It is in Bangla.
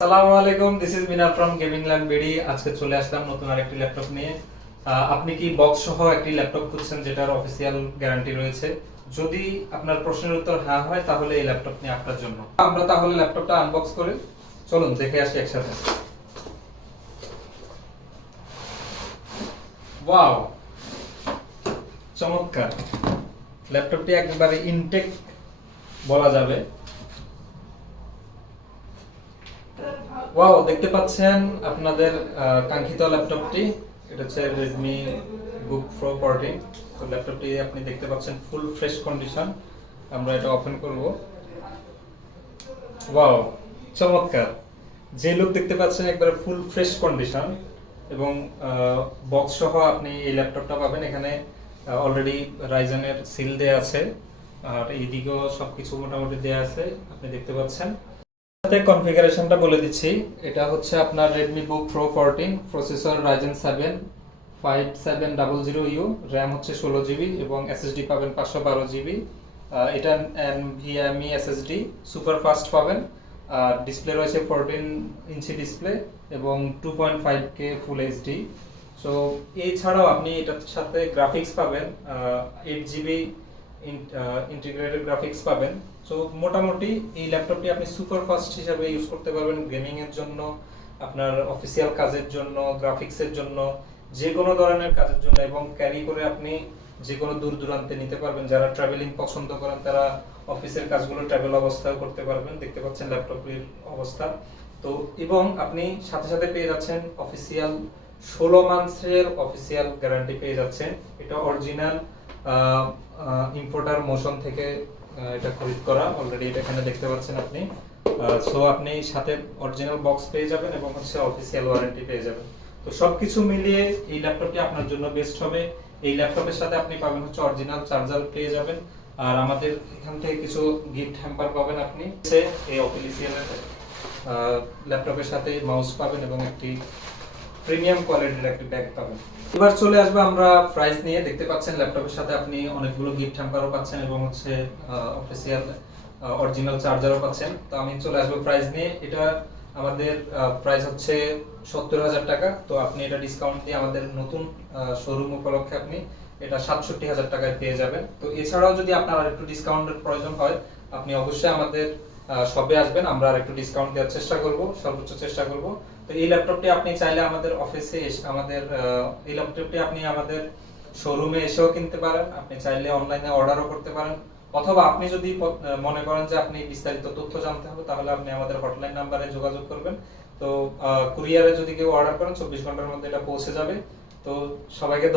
আসসালামু আলাইকুম, this is Minar from gaming land BD. আজকে চলে আসলাম নতুন আরেকটি ল্যাপটপ নিয়ে। আপনি কি বক্স সহ একটি ল্যাপটপ খুঁজছেন যেটার অফিসিয়াল গ্যারান্টি রয়েছে? যদি আপনার প্রশ্নের উত্তর হ্যাঁ হয় তাহলে এই ল্যাপটপ নিয়ে আপনার জন্য। আমরা তাহলে ল্যাপটপটা আনবক্স করে চলুন দেখে আসি একসাথে। ওয়াও, চমৎকার! ল্যাপটপটি একেবারে ইনটেক বলা যাবে। ওয়াও, দেখতে পাচ্ছেন আপনাদের কাঙ্ক্ষিত ল্যাপটপটি। এটা হচ্ছে Redmi Book Pro 14। তো ল্যাপটপটি আপনি দেখতে পাচ্ছেন ফুল ফ্রেশ কন্ডিশন। আমরা এটা ওপেন করব। ওয়াও, চমৎকার! যে লুক দেখতে পাচ্ছেন একবারে ফুল ফ্রেশ কন্ডিশন এবং বক্স সহ আপনি এই ল্যাপটপটা পাবেন। এখানে অলরেডি রাইজেনের সিল দেয়া আছে, আর এইদিকেও সবকিছু মোটামুটি দেয়া আছে, আপনি দেখতে পাচ্ছেন। সাথে কনফিগারেশনটা বলে দিচ্ছি। এটা হচ্ছে আপনার Redmi Book Pro 14, processor Ryzen 7 5700U, RAM হচ্ছে 16GB এবং SSD পাবেন 512GB। এটা NVMe SSD, সুপার ফাস্ট পাবেন। আর ডিসপ্লে রয়েছে 14 ইঞ্চি ডিসপ্লে এবং 2.5K ফুল এইচডি। সো এছাড়াও আপনি এটার সাথে গ্রাফিক্স পাবেন, 8GB ইন্টিগ্রেটেড গ্রাফিক্স পাবেন। সো মোটামুটি এই ল্যাপটপটি আপনি সুপার ফাস্ট হিসাবে ইউজ করতে পারবেন গেমিং এর জন্য, আপনার অফিসিয়াল কাজের জন্য, গ্রাফিক্সের জন্য, যে কোনো ধরনের কাজের জন্য, এবং ক্যারি করে আপনি যে কোনো দূর দূরান্তে নিতে পারবেন। যারা ট্রাভেলিং পছন্দ করেন তারা অফিসের কাজগুলো ট্রাভেল অবস্থায় করতে পারবেন। দেখতে পাচ্ছেন ল্যাপটপের অবস্থা। তো এবং আপনি সাথে সাথে পেয়ে যাচ্ছেন অফিসিয়াল 16 মান্থসের অফিসিয়াল গ্যারান্টি পেয়ে যাচ্ছেন। এটা অরিজিনাল ইম্পোর্টার মোশন থেকে এটা খরিদ করা। অলরেডি এটা এখানে দেখতে পাচ্ছেন আপনি। সো আপনি সাথে অরিজিনাল বক্স পেয়ে যাবেন এবং হচ্ছে অফিসিয়াল ওয়ারেন্টি পেয়ে যাবেন। তো সবকিছু মিলিয়ে এই ল্যাপটপটি আপনার জন্য বেস্ট হবে। এই ল্যাপটপের সাথে আপনি পাবেন হচ্ছে অরিজিনাল চার্জার পেয়ে যাবেন, আর আমাদের এখান থেকে কিছু গিফট হ্যাম্পার পাবেন। আপনি এই অফিসিয়াল ল্যাপটপের সাথে মাউস পাবেন এবং একটি প্রিমিয়াম কোয়ালিটির একটি ব্যাগ পাবেন। এবার চলে আসবে আমরা প্রাইস নিয়ে। দেখতে পাচ্ছেন ল্যাপটপের সাথে আপনি অনেকগুলো গিফট হ্যাম্পারও পাচ্ছেন এবং হচ্ছে অফিসিয়াল অরিজিনাল চার্জারও পাচ্ছেন। তো আমি চলে আসবো প্রাইস নিয়ে। এটা আমাদের প্রাইস হচ্ছে 70,000 টাকা। তো আপনি এটা ডিসকাউন্ট দিয়ে আমাদের নতুন শোরুম উপলক্ষে আপনি এটা 67,000 টাকায় পেয়ে যাবেন। তো এছাড়াও যদি আপনার আরেকটু ডিসকাউন্টের প্রয়োজন হয়, আপনি অবশ্যই আমাদের শপে আসবেন, আমরা আরেকটু ডিসকাউন্ট দেওয়ার চেষ্টা করব, সর্বোচ্চ চেষ্টা করব। তো এই ল্যাপটপটি আপনি চাইলে আমাদের অফিসে এসে এই ল্যাপটপটি আপনি আমাদের শোরুমে এসেও কিনতে পারেন। আপনি চাইলে অনলাইনে অর্ডারও করতে পারেন, অথবা আপনি যদি মনে করেন যে আপনি বিস্তারিত তথ্য জানতে হবে, তাহলে আপনি আমাদের হটলাইন নাম্বারে যোগাযোগ করবেন। তো কুরিয়ারে যদি কেউ অর্ডার করেন 24 ঘন্টার মধ্যে এটা পৌঁছে যাবে। তো সবাইকে